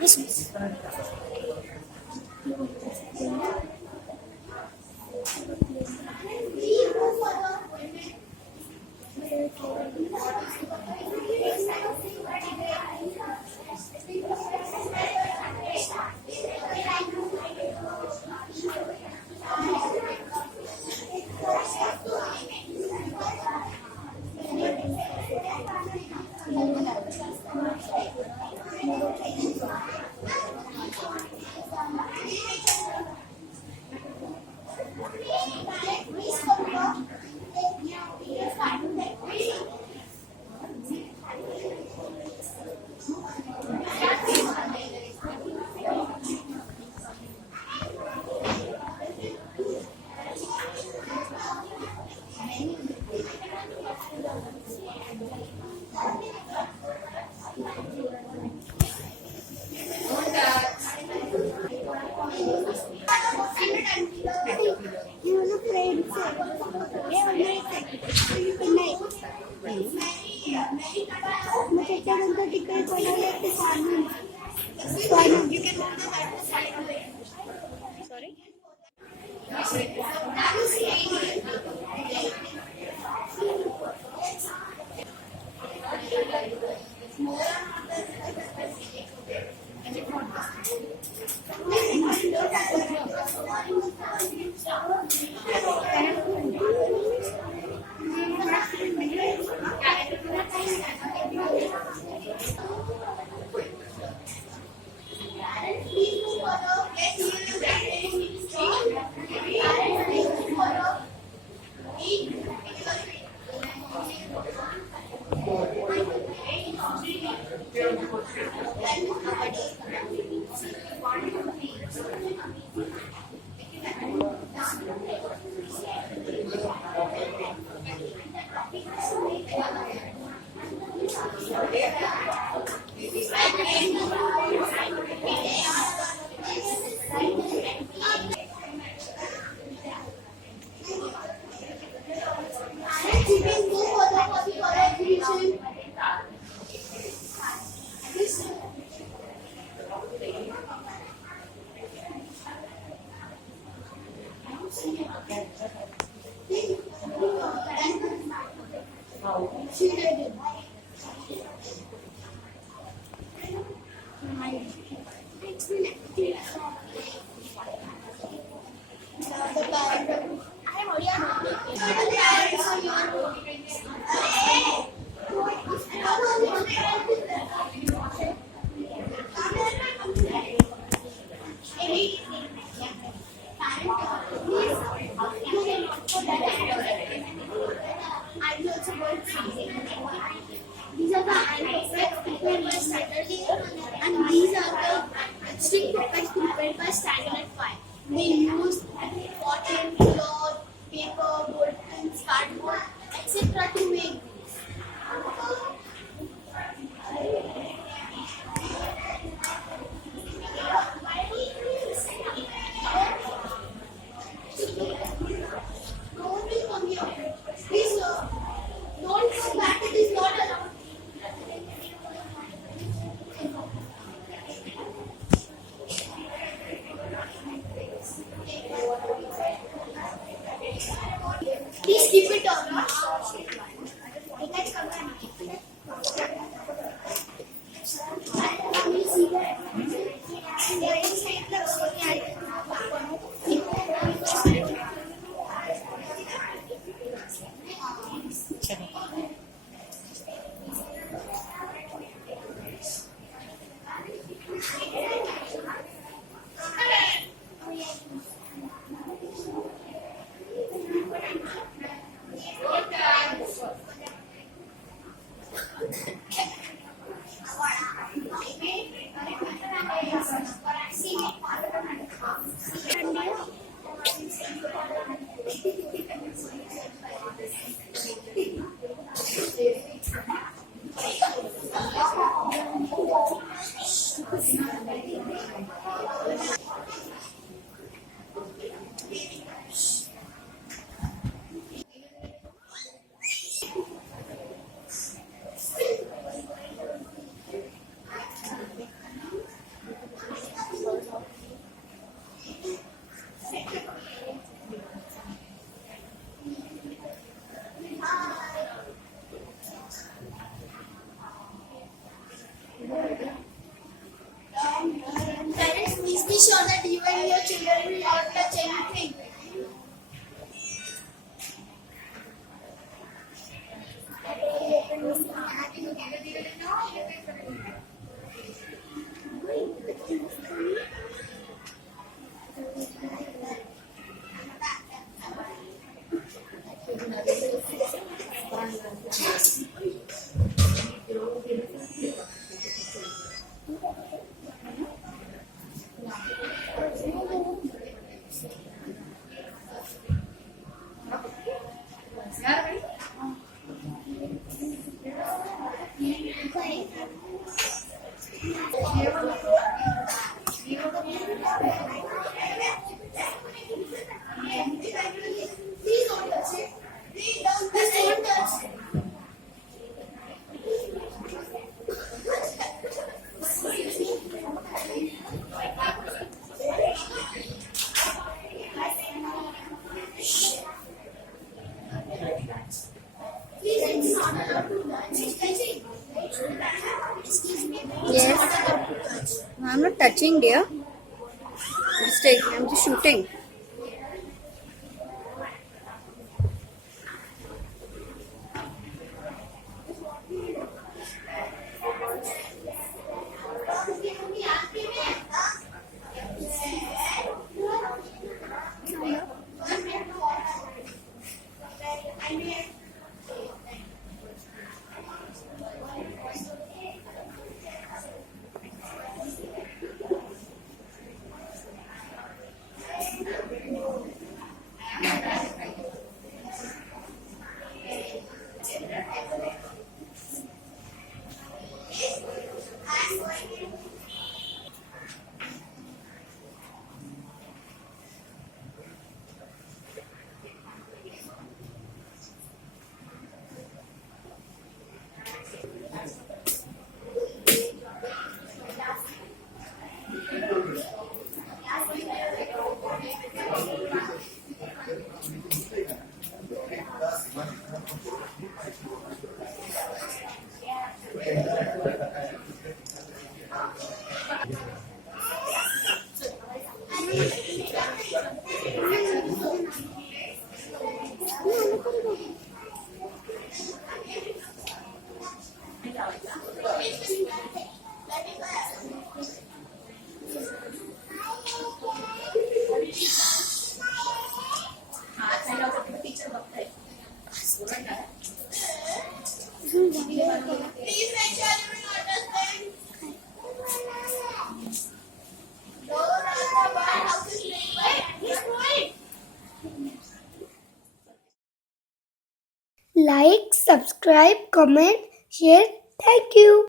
Yes, miss. मुझे ticket बनाने के सामने you can move the bed to side away. Sorry? You can go for the exhibition. She did it. These are the handbags prepared by Saturday, and these are the string pockets prepared by Standard 5. They use cotton, cloth, paper, wood, pins, cardboard, etc. to make these. Don't come here. Please, don't come back. It is not allowed. Please keep it on. Be sure that you and your children will not touch anything. Please don't touch it. Please don't touch it. Please, it's not allowed to touch. Excuse me. It's Yes. not allowed to touch. No, I'm not touching, dear. I'm just shooting. Please make sure you will understand. Like, subscribe, comment, share. Thank you.